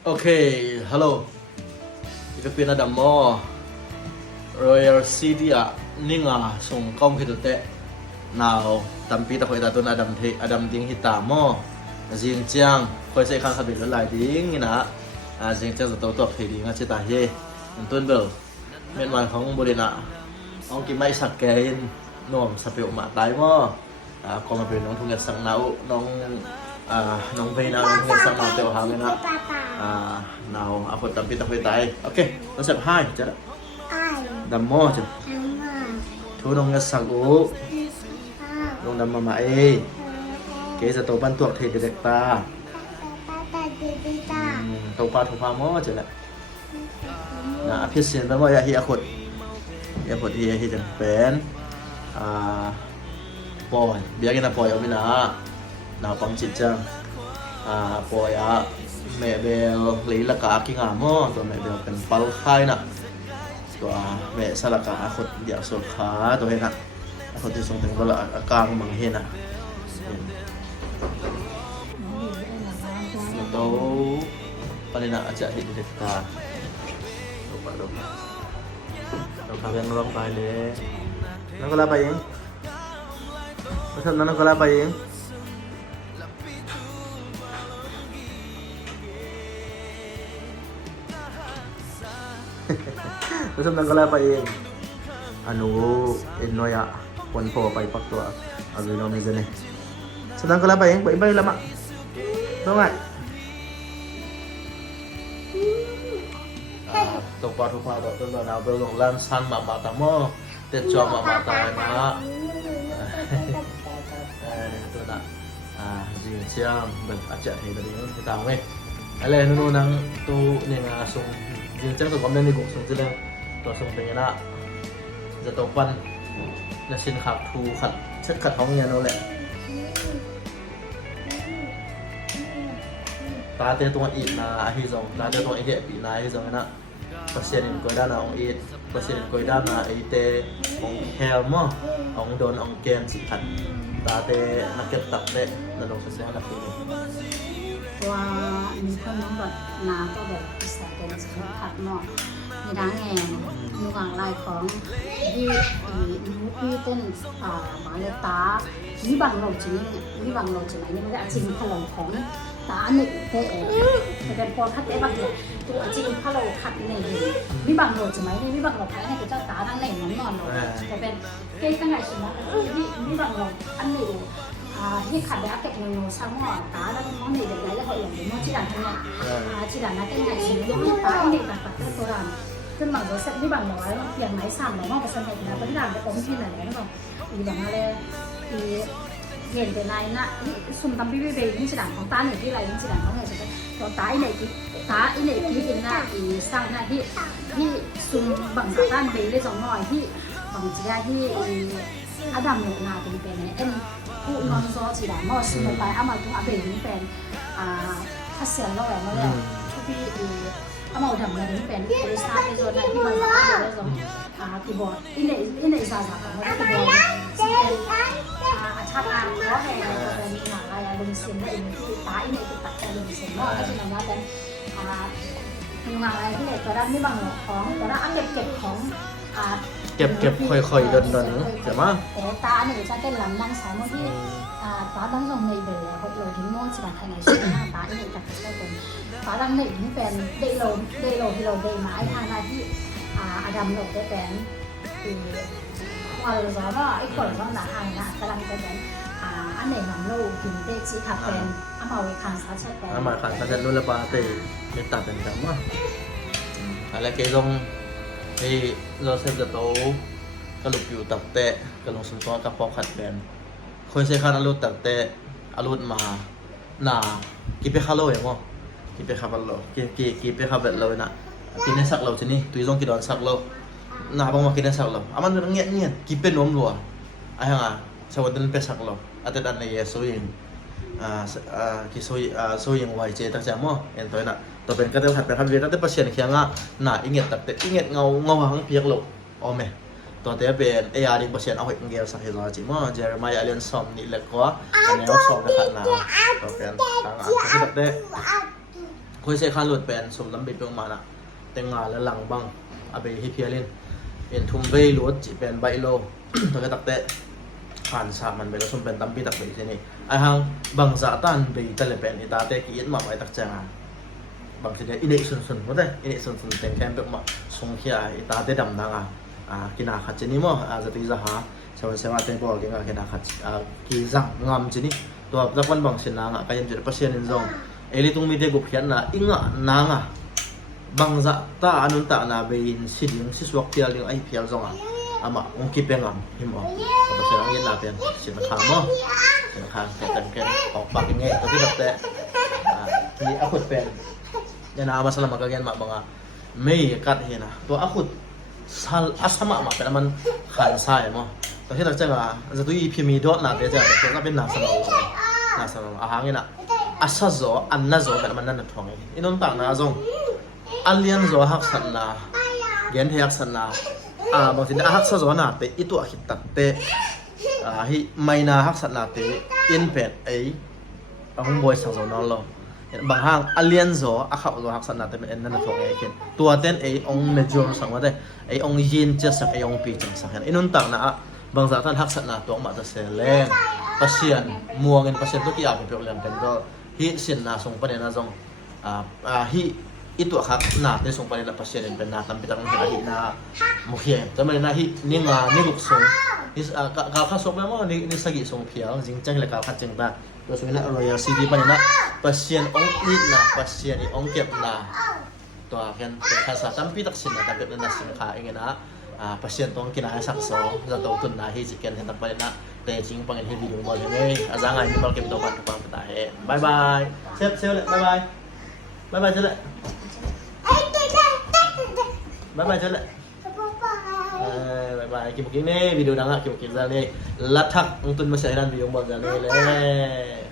Okay, hello. Ika pina damo Royal City ninga sung kom hitote. Now, tampi ta khoi ta tun adam ding hita mo. Jing chiang khoi sai khang khabil lai ding ina. Jing chiang to to phei ding a chita he. Tun bel. Men wan khong bodina. Ong ki mai sak ke in nom sapeu ma tai mo. Ko ma pe nong thung sang nau nong nong pe na nong sang nau teo ha na. Nào aku tapi tak boleh tai. Okey, konsep hai je. Ai. Damo je. Thu nong ngasang u. Nong dam ma e. Ke sa to ban tuak the direct ta. To pa thu pa mo je la. Na aphi sian ba mo ya hi akhut. Ya khut hi jang pen. Boy, biar kita boy omina. Na pang chit chang. Boy mẹ bèo lấy là cả cái ngàm hoตัวmẹ bèoเป็นปัลค่ายน่ะตัวแม่สลักกะคนเดียวสุดขาตัวเห็นน่ะคนที่ส่งถึงว่าละกลางมังเห็นน่ะตัวปานน่ะอาจจะเห็นเด็กตาตัวปะดเราพากันร้องไปเลยนั่นก็ลาไปเองเพราะฉะนั้นก็ลาไปเองTerus nang pa ing ano enoya pon po pa ipakto agi no mi gani. Sedang kala pa ing ba ibay lama. Do ngai. To pa to pa to na na bel long lan san ma ma ta mo. Te cho ma ma ta na. To na. Jing chiang ben aja he da ding kita ngai. Ale nu nang tu ni nga sung jing chiang to kom den ni gok sung jilangตัวทรงเป็นนะจะตัวปั้นและชิ้นขับทูขัดเช็ดขัดท้องเงี้ยนั่นแหละตาเตตัวอีกนะฮิซงตาเตตัวอีกปีนะฮิซงนะประเสริฐกวยด้านนะองอีดประเสริฐกวยด้านนะไอเตองแคลมั้งองโดนองเกมสิขัดตาเตนักเก็บตับเตนั่นลงสุดยอดนักเก็บว่ามีคนน้องแบบนาก็แบบใส่เป็นสินค้าเนาะมีร้านแงมีวางลายของที่มีเต้นมาเลตามีบางโลจินี่มีบางโลจิไหนนี่มันจะจริงพลังของตาหนึ่งเตะแต่เป็นพอคัดได้บางตัวจริงพลังคัดในมีบางโลจิไหมนี่มีบางโลใครให้เป็นเจ้าตาทั้งในนั้นนอนเลยแต่เป็นเก้ตั้งไงชิมนะที่มีบางโลอันหนึ่งที่ขัดแล้วเก็บเงินซ้ำหัวตาแล้วน้องเด็กเด็กแล้วเขาอย่างนี้มั่วจีดันทั้งนั้นจีดันนะตั้งไงชิมมีตาเด็กตัดตัวรันซึ่งบางตัวเซ็ตที่บางน้อยเปลี่ยนไม้ซ้ำหรือว่าเป็นสมัยนะที่ด่านจะต้มที่ไหนนะบอกอีบางอะไรอีเห็นเป็นไรนะซุ่มตำบี้เบย์ยิ่งจีดันของตาหนึ่งที่ไรยิ่งจีดันของไหนใช่ไหมตัวตาอีไหนตาอีไหนที่เป็นหน้าอีสร้างหน้าที่ซุ่มบางด้านเบย์เลยสองหน่อยที่บางจีได้ที่อาดัมหนูนาเป็นเนี่ยเอ็นผู้นอนโซ่จีดันมอสมุนไพรอามาตุอาเบย์นี่เป็นทัศเซียนแล้วแบบนั้นเลยทุกที่อามาทำอะไรนี่เป็นบริษัทในส่วนนั้นที่มันทำอะไรส่งคีย์บอร์ดอินเนซาซาของมันคีย์บอร์ดชาติการเพราะอะไรก็เป็นหนังอะไรลงเสียงได้ที่ตาอินเนติตัดแต่ลงเสียงว่าก็จะนำมาเป็นงานอะไรที่เด็กตัวด้านไม่บางของตัวด้านเก็บของเก็บค่อยๆดนๆใช่ไหมตาเนี่ยจะเป็นหลังนั่งสายมือที่ตาดังลงในเบลเขาเลยถึงโม่จีบใครในชีวิตตาเนี่ยจะเป็นคนตาดังในนี่เป็นเดโลที่เราเดมาไอ้ทางที่อดัมโลได้เป็นว่าเราบอกว่าไอ้คนต้องหนาอันนะกำลังจะเป็นอันไหนหนังโลกินเด็กชีขับเป็นอามาวิคันซาเช็ดเป็นอามาคันซาเช็ดนู่นละปาเตเป็นตัดเป็นดำมั้งอะไรเกี่ยวกับที่เราเซฟจะโตกระลุกอยู่ตัดเตะกระลงสุนทรกับปอกขัดแบนคนใช้คันอารมณ์ตัดเตะอารมณ์มาหนากินไปข้าวโลอย่างมั้งกินไปข้าวโลกินไปข้าวแบบเราเนี่ยกินในสักเราชนิดตุยซงกินดอนสักเราหนาบางมากินในสักเราอามันเงี้ยกินเป็นนมรัวไอ้ห่าสวัสดีเป็นสักเราอาจจะดันในโซยิงกิโซยิงไวเจตั้งใจมั้งเอ็นตัวน่ะตัวเป็นก็ได้หัดเป็นคันเวียนก็ได้ประเชียนเคียงอ่ะหนาอิงเงียตัดแต่อิงเงียเงาหางเพียกโลอ๋อแม่ตัวเตะเป็นเออาร์ดิประเชียนเอาเหตุเกี่ยวสักเหตุอะไรจีมั้งเจอร์มายอาเลียนซอมนี่แหละก็อันนี้เราสอบได้ขนาดตัวเป็นต่างอ่ะที่แบบเตะ khoi se khan lot pen som lam be pe ma na tenga la lang bang abe hi phialin en thum vei lot chi pen bai lo to ka tak te khan sa man be lo som pen tam pi tak be se ni ai hang bang za tan be ta le pen ita te ki ma bai tak changa bang se ine sun mo te ine sun ten kem pe ma song khia ita te dam na nga kina khat chini mo za ti za ha sawan sewa ten ko ge nga kina khat ki zang ngam chini to za kwan bang sin na nga ka yem je pasien in zong eli tung mi de gu phian na inga na nga bang za ta anun ta na be in siding siswak pial ding ai pial zong ama ong ki pengam himo to ba serang yen na pen sin kha mo sin kha te tan ken ok pa nge to ti dak te ki akut pen yana masala magagen ma banga mei kat hena to akut sal asama ma pen man khan sai mo to hi dak changa za tu i phi mi dot na te ja to na pen na sa no ahangena asa zo anna zo pen man na thong inon ta na zong alien zo hak san na gen hak san na bang tin hak sa zo na te itu a hit tak te hi mai na hak san na te in pet ai ahung boy sang zo na lo bang hang alien zo a khaw zo hak san na te men na thong ai ken tua ten ai ong major sang wa de ai ong yin che sak ai ong pi chang sak inon ta na bang za tan hak san na to ma ta se leng pasien muangin pasien to ki a pe lem pen do hi sin na song pa na zong hi itu khak na te song pa na pasien pen na tam pitang hi na mo khie ta ma na hi ninga ni luk song is ka kha sok mo ni sagi song phial jing chang la ka kha chang ta to so na royal city pa na pasien ong ni na pasien i ong kep na to kan kha sa tam pitak sin na ta pe na sin kha ingena pasien tong kina sak so za to tun na hi chicken hen ta pa na te ching pang hi video mo le azanga ni mal ke to pa ta he bye bye sep le bye bye bye bye le bye bye le bye bye kim king ni video dang ki king za ni lathak ung tun ma sai ran video mo za ni le